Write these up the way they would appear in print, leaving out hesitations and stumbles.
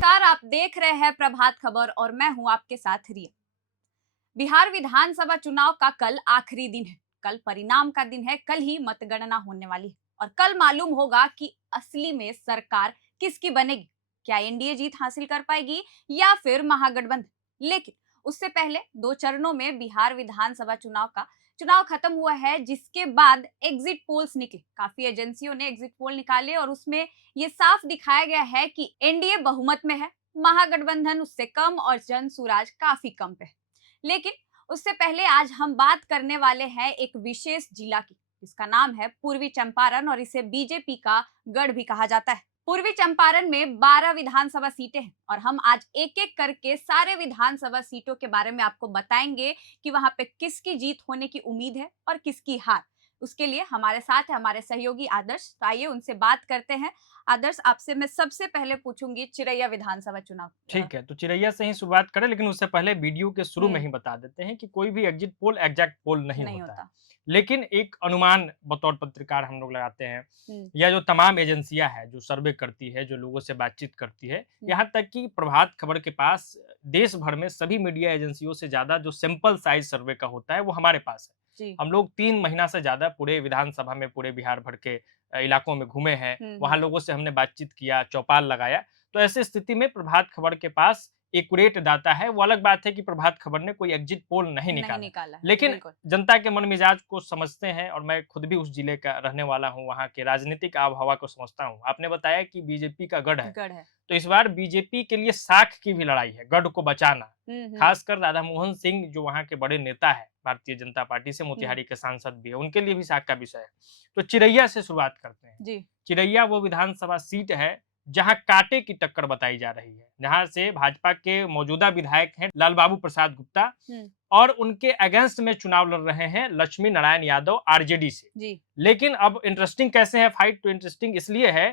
नमस्कार, आप देख रहे हैं प्रभात खबर और मैं हूं आपके साथ रिया। बिहार विधानसभा चुनाव का कल आखिरी दिन है। कल परिणाम का दिन है। कल ही मतगणना होने वाली है और कल मालूम होगा कि असली में सरकार किसकी बनेगी। क्या एनडीए जीत हासिल कर पाएगी या फिर महागठबंधन। लेकिन उससे पहले 2 चरणों में बिहार विधानसभा चुनाव खत्म हुआ है, जिसके बाद एग्जिट पोल्स निकले। काफी एजेंसियों ने एग्जिट पोल निकाले और उसमें ये साफ दिखाया गया है कि एनडीए बहुमत में है, महागठबंधन उससे कम और जन सुराज काफी कम पे है। लेकिन उससे पहले आज हम बात करने वाले हैं एक विशेष जिला की, जिसका नाम है पूर्वी चंपारण और इसे बीजेपी का गढ़ भी कहा जाता है। पूर्वी चंपारण में 12 विधानसभा सीटें हैं और हम आज एक एक करके सारे विधानसभा सीटों के बारे में आपको बताएंगे कि वहां पे किसकी जीत होने की उम्मीद है और किसकी हार। उसके लिए हमारे साथ है हमारे सहयोगी आदर्श। तो आइए उनसे बात करते हैं। आदर्श, आपसे मैं सबसे पहले पूछूंगी चिरैया विधानसभा चुनाव। ठीक है, तो चिरैया से ही शुरुआत करें, लेकिन उससे पहले वीडियो के शुरू में ही हम्म, बता देते हैं कि कोई भी एग्जिट पोल एग्जैक्ट पोल नहीं नहीं होता है। होता। लेकिन एक अनुमान बतौर पत्रकार हम लोग लगाते हैं, हम्म, या जो तमाम एजेंसियां हैं जो सर्वे करती है, जो लोगों से बातचीत करती है, यहाँ तक कि प्रभात खबर के पास देश भर में सभी मीडिया एजेंसियों से ज्यादा जो सैंपल साइज सर्वे का होता है वो हमारे पास है। जी। हम लोग 3 महीना से ज्यादा पूरे विधानसभा में पूरे बिहार भर के इलाकों में घूमे हैं, वहां लोगों से हमने बातचीत किया, चौपाल लगाया। तो ऐसी स्थिति में प्रभात खबर के पास एक्यूरेट डाटा है। वो अलग बात है कि प्रभात खबर ने कोई एग्जिट पोल नहीं नहीं निकाला, निकाला है, लेकिन बिल्कुल। जनता के मन मिजाज को समझते हैं और मैं खुद भी उस जिले का रहने वाला हूँ, वहाँ के राजनीतिक आब हवा को समझता हूँ। आपने बताया कि बीजेपी का गढ़ है, गढ़ है। तो इस बार बीजेपी के लिए साख की भी लड़ाई है, गढ़ को बचाना। हम्म। खासकर राधा मोहन सिंह जो वहाँ के बड़े नेता है, भारतीय जनता पार्टी से, हम्म। मोतिहारी के सांसद भी है, उनके लिए भी साख का विषय है। तो चिरैया से शुरुआत करते हैं। जी। चिरैया वो विधानसभा सीट है जहां कांटे की टक्कर बताई जा रही है, जहां से भाजपा के मौजूदा विधायक हैं लाल बाबू प्रसाद गुप्ता हम्म। और उनके अगेंस्ट में चुनाव लड़ रहे हैं लक्ष्मी नारायण यादव आरजेडी से। जी। लेकिन अब इंटरेस्टिंग कैसे है फाइट, तो इंटरेस्टिंग इसलिए है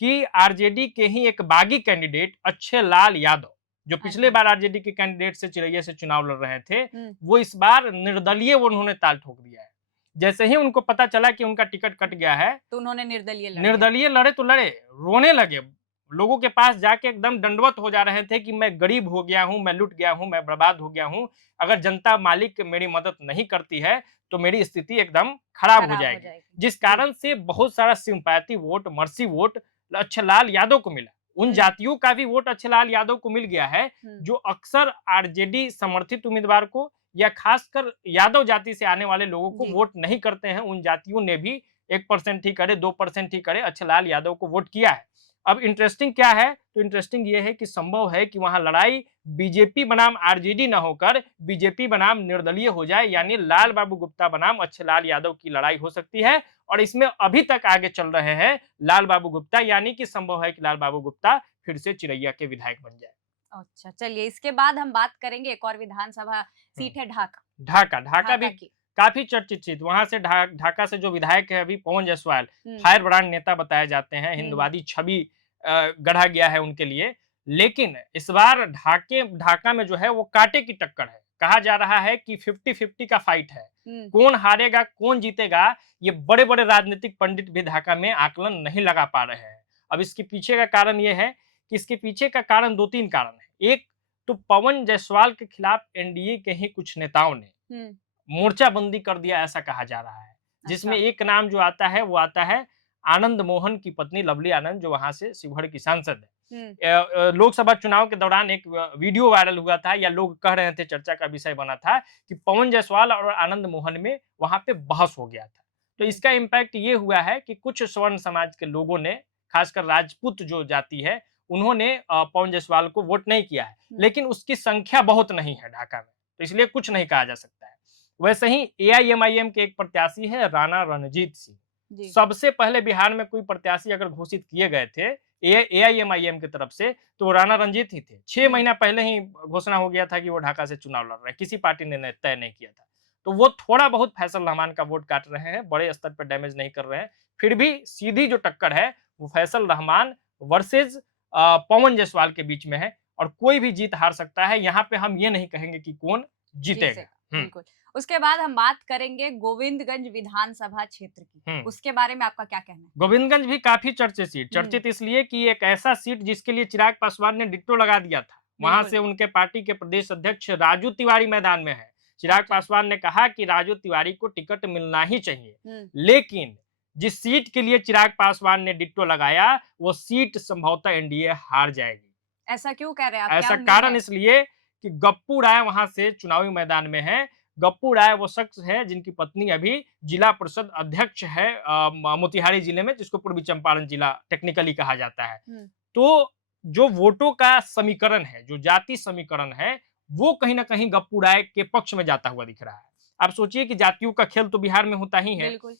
कि आरजेडी के ही एक बागी कैंडिडेट अच्छे लाल यादव, जो पिछले अच्छा। बार आरजेडी के कैंडिडेट से चिरैया से चुनाव लड़ रहे थे, हम्म। वो इस बार निर्दलीय वो उन्होंने ताल ठोक दिया है। जैसे ही उनको पता चला कि उनका टिकट कट गया है, तो उन्होंने निर्दलीय लड़ दिया। निर्दलीय लड़े तो लड़े, रोने लगे। लोगों के पास जाके एकदम दंडवत हो जा रहे थे कि मैं गरीब हो गया हूं, मैं लुट गया हूं, मैं बर्बाद हो गया हूं। अगर जनता मालिक मेरी मदद नहीं करती है तो मेरी स्थिति एकदम खराब हो खराब हो जाएगी। जाएगी। जिस जी। कारण से बहुत सारा sympathy vote, mercy vote Achchhelal Yadav को मिला। उन जातियों का भी वोट अच्छेलाल यादव को मिल गया है, जो अक्सर आरजेडी समर्थित उम्मीदवार को या खासकर यादव जाति से आने वाले लोगों को जी। वोट नहीं करते हैं। उन जातियों ने भी 1% ही करे, 2% ही करे, अच्छेलाल यादव को वोट किया है। अब इंटरेस्टिंग क्या है, तो इंटरेस्टिंग ये है कि संभव है कि वहां लड़ाई बीजेपी बनाम आरजेडी ना होकर बीजेपी बनाम निर्दलीय हो जाए, यानी लाल बाबू गुप्ता बनाम अच्छेलाल यादव की लड़ाई हो सकती है। और इसमें अभी तक आगे चल रहे हैं लाल बाबू गुप्ता, यानी कि संभव है कि लाल बाबू गुप्ता फिर से चिरैया के विधायक बन जाए। अच्छा, चलिए इसके बाद हम बात करेंगे एक और विधानसभा सीट है ढाका। ढाका, ढाका भी ढाका की। काफी चर्चित सीट। वहां से ढाका से जो विधायक है अभी पवन जायसवाल, हम्म। फायर ब्रांड नेता बताए जाते हैं, हम्म। हिंदवादी छवि गढ़ा गया है उनके लिए। लेकिन इस बार ढाका में जो है वो कांटे की टक्कर है। कहा जा रहा है कि 50-50 का फाइट है। हम्म। कौन हारेगा, कौन जीतेगा, ये बड़े बड़े राजनीतिक पंडित भी ढाका में आकलन नहीं लगा पा रहे हैं। अब इसके पीछे का कारण ये है कि इसके पीछे का कारण 2-3 कारण है। एक तो पवन जायसवाल के खिलाफ एनडीए के ही कुछ नेताओं ने हम्म। मोर्चाबंदी कर दिया, ऐसा कहा जा रहा है। जिसमें अच्छा। एक नाम जो आता है वो आता है आनंद मोहन की पत्नी लवली आनंद, जो वहां से शिवहर की सांसद है। हम्म। लोकसभा चुनाव के दौरान एक वीडियो वायरल हुआ था, या लोग कह रहे थे, चर्चा का विषय बना था कि पवन जायसवाल और आनंद मोहन में वहां पे बहस हो गया था। तो इसका इम्पैक्ट ये हुआ है कि कुछ स्वर्ण समाज के लोगों ने, खासकर राजपूत जो जाति है, उन्होंने पवन जायसवाल को वोट नहीं किया है। लेकिन उसकी संख्या बहुत नहीं है ढाका में, तो इसलिए कुछ नहीं कहा जा सकता है। वैसे ही एआईएमआईएम के एक प्रत्याशी है राणा रणजीत सिंह। जी। सबसे पहले बिहार में कोई प्रत्याशी अगर घोषित किए गए थे एआईएमआईएम की तरफ से, तो वो राणा रंजीत ही थे। 6 महीना पहले ही घोषणा हो गया था कि वो ढाका से चुनाव लड़ रहे हैं, किसी पार्टी ने तय नहीं किया था। तो वो थोड़ा बहुत फैसल रहमान का वोट काट रहे हैं, बड़े स्तर पर डैमेज नहीं कर रहे हैं। फिर भी सीधी जो टक्कर है वो फैसल रहमान वर्सेज पवन जायसवाल के बीच में है, और कोई भी जीत हार सकता है। यहाँ पे हम ये नहीं कहेंगे कि कौन जीतेगा। बिल्कुल। उसके बाद हम बात करेंगे गोविंदगंज विधानसभा क्षेत्र की। उसके बारे में आपका क्या कहना है? गोविंदगंज भी काफी चर्चित सीट, हम्म। चर्चित इसलिए कि एक ऐसा सीट जिसके लिए चिराग पासवान ने डिट्टो लगा दिया था। वहां बिल्कुल। से उनके पार्टी के प्रदेश अध्यक्ष राजू तिवारी मैदान में है। चिराग अच्छा। पासवान ने कहा कि राजू तिवारी को टिकट मिलना ही चाहिए, हम्म। लेकिन जिस सीट के लिए चिराग पासवान ने डिट्टो लगाया वो सीट संभवतः एनडीए हार जाएगी। ऐसा क्यों कह रहे हैं आप? क्या ऐसा उम्मीद कारण है? इसलिए कि गप्पू राय वहां से चुनावी मैदान में है। गप्पू राय वो शख्स है जिनकी पत्नी अभी जिला परिषद अध्यक्ष है मोतिहारी जिले में, जिसको पूर्वी चंपारण जिला टेक्निकली कहा जाता है। तो जो वोटों का समीकरण है, जो जाति समीकरण है, वो कहीं ना कहीं गप्पू राय के पक्ष में जाता हुआ दिख रहा है। आप सोचिए कि जातियों का खेल तो बिहार में होता ही है। बिल्कुल।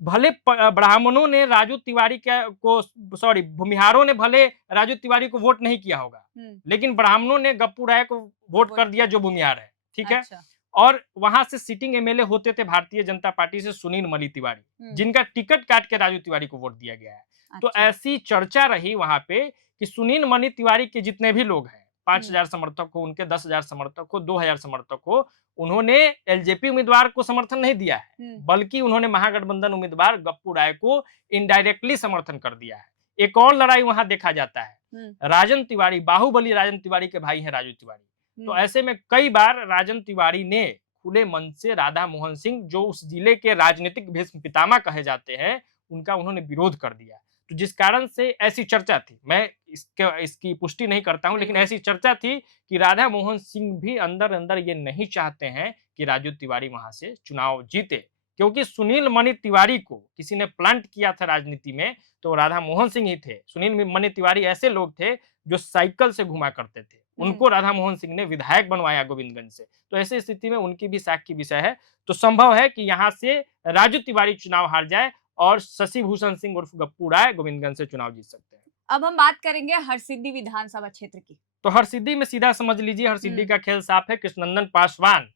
भले ब्राह्मणों ने राजू तिवारी को, सॉरी, भूमिहारों ने भले राजू तिवारी को वोट नहीं किया होगा, लेकिन ब्राह्मणों ने गप्पू राय को वोट कर दिया जो भूमिहार है। ठीक है। अच्छा। और वहां से सिटिंग एमएलए होते थे भारतीय जनता पार्टी से सुनील मनी तिवारी, जिनका टिकट काट के राजू तिवारी को वोट दिया गया है। तो अच्छा। ऐसी चर्चा रही वहां पे कि सुनील मनी तिवारी के जितने भी लोग हैं, 5,000 समर्थक हो उनके, 10,000 समर्थक हो, 2,000 समर्थक हो, उन्होंने एलजेपी उम्मीदवार को समर्थन नहीं दिया है, बल्कि उन्होंने महागठबंधन उम्मीदवार गप्पू राय को इनडायरेक्टली समर्थन कर दिया है। एक और लड़ाई वहां देखा जाता है। राजन तिवारी, बाहुबली राजन तिवारी के भाई हैं राजू तिवारी। तो ऐसे में कई बार राजन तिवारी ने खुले मन से राधा मोहन सिंह, जो उस जिले के राजनीतिक भीष्म पितामह कहे जाते हैं, उनका उन्होंने विरोध कर दिया। तो जिस कारण से ऐसी चर्चा थी, मैं इसकी पुष्टि नहीं करता हूं, लेकिन ऐसी चर्चा थी कि राधा मोहन सिंह भी अंदर अंदर ये नहीं चाहते हैं कि राजू तिवारी वहां से चुनाव जीते, क्योंकि सुनील मनी तिवारी को किसी ने प्लांट किया था राजनीति में तो राधा मोहन सिंह ही थे। सुनील मनी तिवारी ऐसे लोग थे जो साइकिल से घुमा करते थे, उनको राधा मोहन सिंह ने विधायक बनवाया गोविंदगंज से। तो ऐसी स्थिति में उनकी भी साख की विषय है। तो संभव है कि यहाँ से राजू तिवारी चुनाव हार जाए और शशि भूषण सिंह उर्फ गप्पू राय गोविंदगंज से चुनाव जीत सकते हैं। अब हम बात करेंगे हरसिद्धि विधानसभा क्षेत्र की। तो हरसिद्धि में सीधा समझ लीजिए, हरसिद्धि का खेल साफ है। कृष्णनंदन पासवान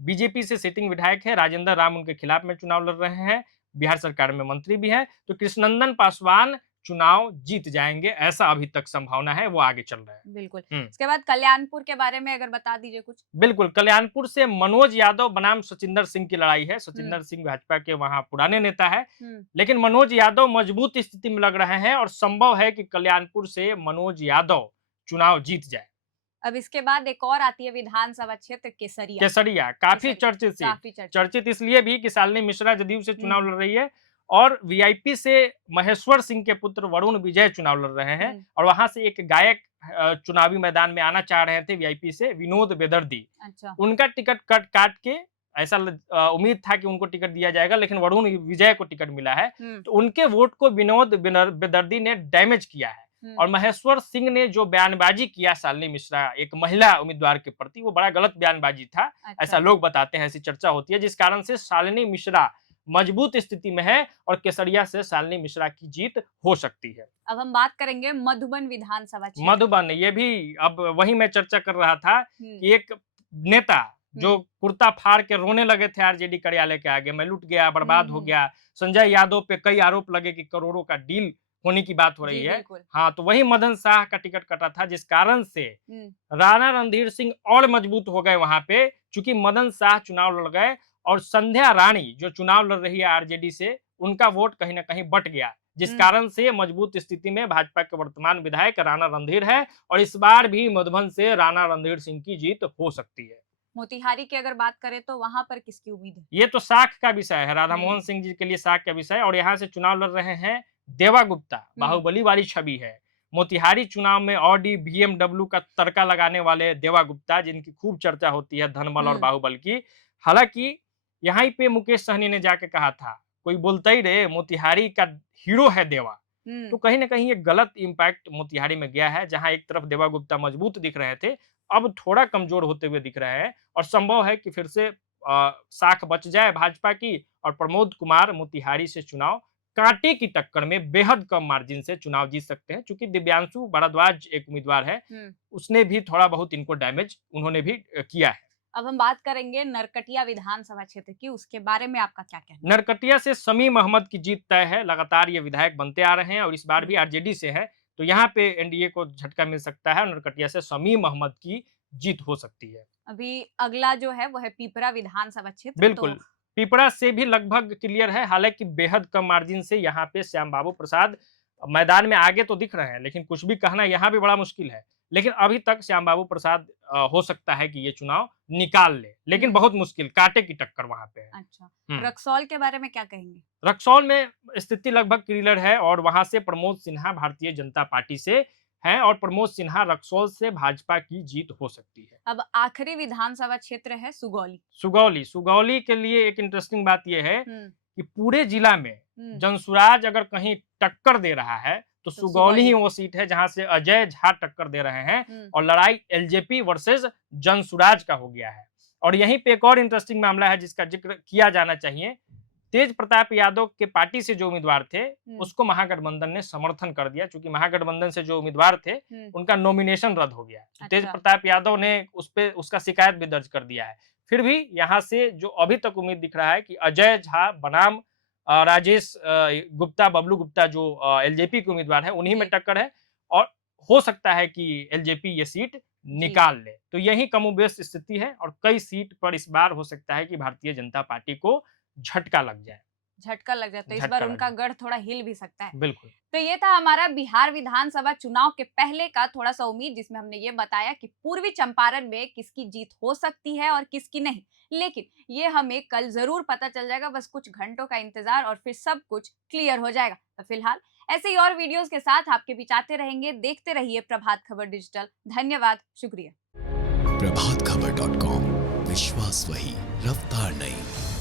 बीजेपी से सिटिंग विधायक है, राजेंद्र राम उनके खिलाफ में चुनाव लड़ रहे हैं, बिहार सरकार में मंत्री भी है। तो कृष्णनंदन पासवान चुनाव जीत जाएंगे, ऐसा अभी तक संभावना है, वो आगे चल रहा है। बिल्कुल। इसके बाद कल्याणपुर के बारे में अगर बता दीजिए कुछ। बिल्कुल, कल्याणपुर से मनोज यादव बनाम सचिंदर सिंह की लड़ाई है। सचिंदर सिंह भाजपा के वहां पुराने नेता है, लेकिन मनोज यादव मजबूत स्थिति में लग रहे हैं और संभव है कि कल्याणपुर से मनोज यादव चुनाव जीत जाए। अब इसके बाद एक और आती है विधानसभा क्षेत्र केसरिया। केसरिया काफी चर्चित सीट, चर्चित इसलिए भी कि शालिनी मिश्रा जदयू से चुनाव लड़ रही है और वीआईपी से महेश्वर सिंह के पुत्र वरुण विजय चुनाव लड़ रहे हैं। और वहां से एक गायक चुनावी मैदान में आना चाह रहे थे वीआईपी से, विनोद बेदर्दी। अच्छा। उनका टिकट काट के ऐसा उम्मीद था कि उनको टिकट दिया जाएगा, लेकिन वरुण विजय को टिकट मिला है। तो उनके वोट को विनोद बेदर्दी ने डैमेज किया है। और महेश्वर सिंह ने जो बयानबाजी किया शालिनी मिश्रा एक महिला उम्मीदवार के प्रति, वो बड़ा गलत बयानबाजी था। अच्छा। ऐसा लोग बताते हैं, ऐसी चर्चा होती है, जिस कारण से शालिनी मिश्रा मजबूत स्थिति में है और केसरिया से शालिनी मिश्रा की जीत हो सकती है। अब हम बात करेंगे मधुबन विधानसभा क्षेत्र। मधुबन, ये भी अब वही मैं चर्चा कर रहा था कि एक नेता जो कुर्ता फाड़ के रोने लगे थे आरजेडी कार्यालय के आगे, मैं लूट गया, बर्बाद हो गया। संजय यादव पे कई आरोप लगे कि करोड़ों का डील होने की बात हो रही है। हाँ, तो वही मदन शाह का टिकट कटा था, जिस कारण से राणा रणधीर सिंह और मजबूत हो गए वहां पे, चूंकि मदन शाह चुनाव लड़ गए और संध्या रानी जो चुनाव लड़ रही है आरजेडी से, उनका वोट कहीं ना कहीं बट गया, जिस कारण से मजबूत स्थिति में भाजपा के वर्तमान विधायक राणा रणधीर है और इस बार भी मधुबन से राणा रणधीर सिंह की जीत हो सकती है। मोतिहारी की अगर बात करें तो वहां पर किसकी उम्मीद है? ये तो साख का विषय है, राधा मोहन सिंह जी के लिए साख का विषय। और यहाँ से चुनाव लड़ रहे हैं देवा गुप्ता, बाहुबली वाली छवि है। मोतिहारी चुनाव में ऑडी बीएमडब्ल्यू का तड़का लगाने वाले देवा गुप्ता, जिनकी खूब चर्चा होती है धनबल और बाहुबल की। हालांकि यहाँ पे मुकेश सहनी ने जाके कहा था, कोई बोलता ही रहे मोतिहारी का हीरो है देवा। तो कहीं ना कहीं ये गलत इंपैक्ट मोतिहारी में गया है, जहां एक तरफ देवा गुप्ता मजबूत दिख रहे थे, अब थोड़ा कमजोर होते हुए दिख रहे हैं। और संभव है कि फिर से साख बच जाए भाजपा की और प्रमोद कुमार मोतिहारी से चुनाव कांटे की टक्कर में बेहद कम मार्जिन से चुनाव जीत सकते हैं। चूंकि दिव्यांशु भारद्वाज एक उम्मीदवार है, उसने भी थोड़ा बहुत इनको डैमेज उन्होंने भी किया है। अब हम बात करेंगे नरकटिया विधानसभा क्षेत्र की, उसके बारे में आपका क्या कहना है? नरकटिया से शमीम अहमद की जीत तय है, लगातार ये विधायक बनते आ रहे हैं और इस बार भी आरजेडी से है, तो यहाँ पे एनडीए को झटका मिल सकता है। नरकटिया से शमीम अहमद की जीत हो सकती है। अभी अगला जो है वो है पिपरा विधानसभा क्षेत्र। बिल्कुल, पिपरा से भी लगभग क्लियर है, हालांकि बेहद कम मार्जिन से यहाँ पे श्याम बाबू प्रसाद मैदान में आगे तो दिख रहे हैं, लेकिन कुछ भी कहना यहाँ भी बड़ा मुश्किल है। लेकिन अभी तक श्याम बाबू प्रसाद हो सकता है कि ये चुनाव निकाल ले, लेकिन बहुत मुश्किल, कांटे की टक्कर वहां पे है। अच्छा, रक्सौल के बारे में क्या कहेंगे? रक्सौल में स्थिति लगभग क्लियर है और वहां से प्रमोद सिन्हा भारतीय जनता पार्टी से हैं और प्रमोद सिन्हा रक्सौल से भाजपा की जीत हो सकती है। अब आखिरी विधानसभा क्षेत्र है सुगौली। सुगौली के लिए एक इंटरेस्टिंग बात यह है कि पूरे जिला में जनसुराज अगर कहीं टक्कर दे रहा है तो सुगौली ही वो सीट है जहां से अजय झा टक्कर दे रहे हैं और लड़ाई एलजेपी वर्सेस जनसुराज का हो गया है। और यहीं पे एक और इंटरेस्टिंग मामला है जिसका जिक्र किया जाना चाहिए। तेज प्रताप यादव के पार्टी से जो उम्मीदवार थे उसको महागठबंधन ने समर्थन कर दिया, क्योंकि महागठबंधन से जो उम्मीदवार थे उनका नॉमिनेशन रद्द हो गया। अच्छा। तेज प्रताप यादव ने उसका शिकायत भी दर्ज कर दिया है। फिर भी यहाँ से जो अभी तक उम्मीद दिख रहा है कि अजय झा बनाम राजेश गुप्ता, बबलू गुप्ता जो एलजेपी के उम्मीदवार है उन्हीं में टक्कर है और हो सकता है कि एलजेपी ये सीट निकाल ले। तो यही कमोबेश स्थिति है और कई सीट पर इस बार हो सकता है कि भारतीय जनता पार्टी को झटका लग जाए। तो इस बार उनका गढ़ थोड़ा हिल भी सकता है। बिल्कुल। तो ये था हमारा बिहार विधानसभा चुनाव के पहले का थोड़ा सा उम्मीद, जिसमें हमने ये बताया कि पूर्वी चंपारण में किसकी जीत हो सकती है और किसकी नहीं, लेकिन ये हमें कल जरूर पता चल जाएगा। बस कुछ घंटों का इंतजार और फिर सब कुछ क्लियर हो जाएगा। तो फिलहाल ऐसे ही और वीडियोस के साथ आपके बीच आते रहेंगे। देखते रहिए प्रभात खबर डिजिटल। धन्यवाद, शुक्रिया। प्रभातखबर.com, विश्वास वही, रफ्तार नहीं।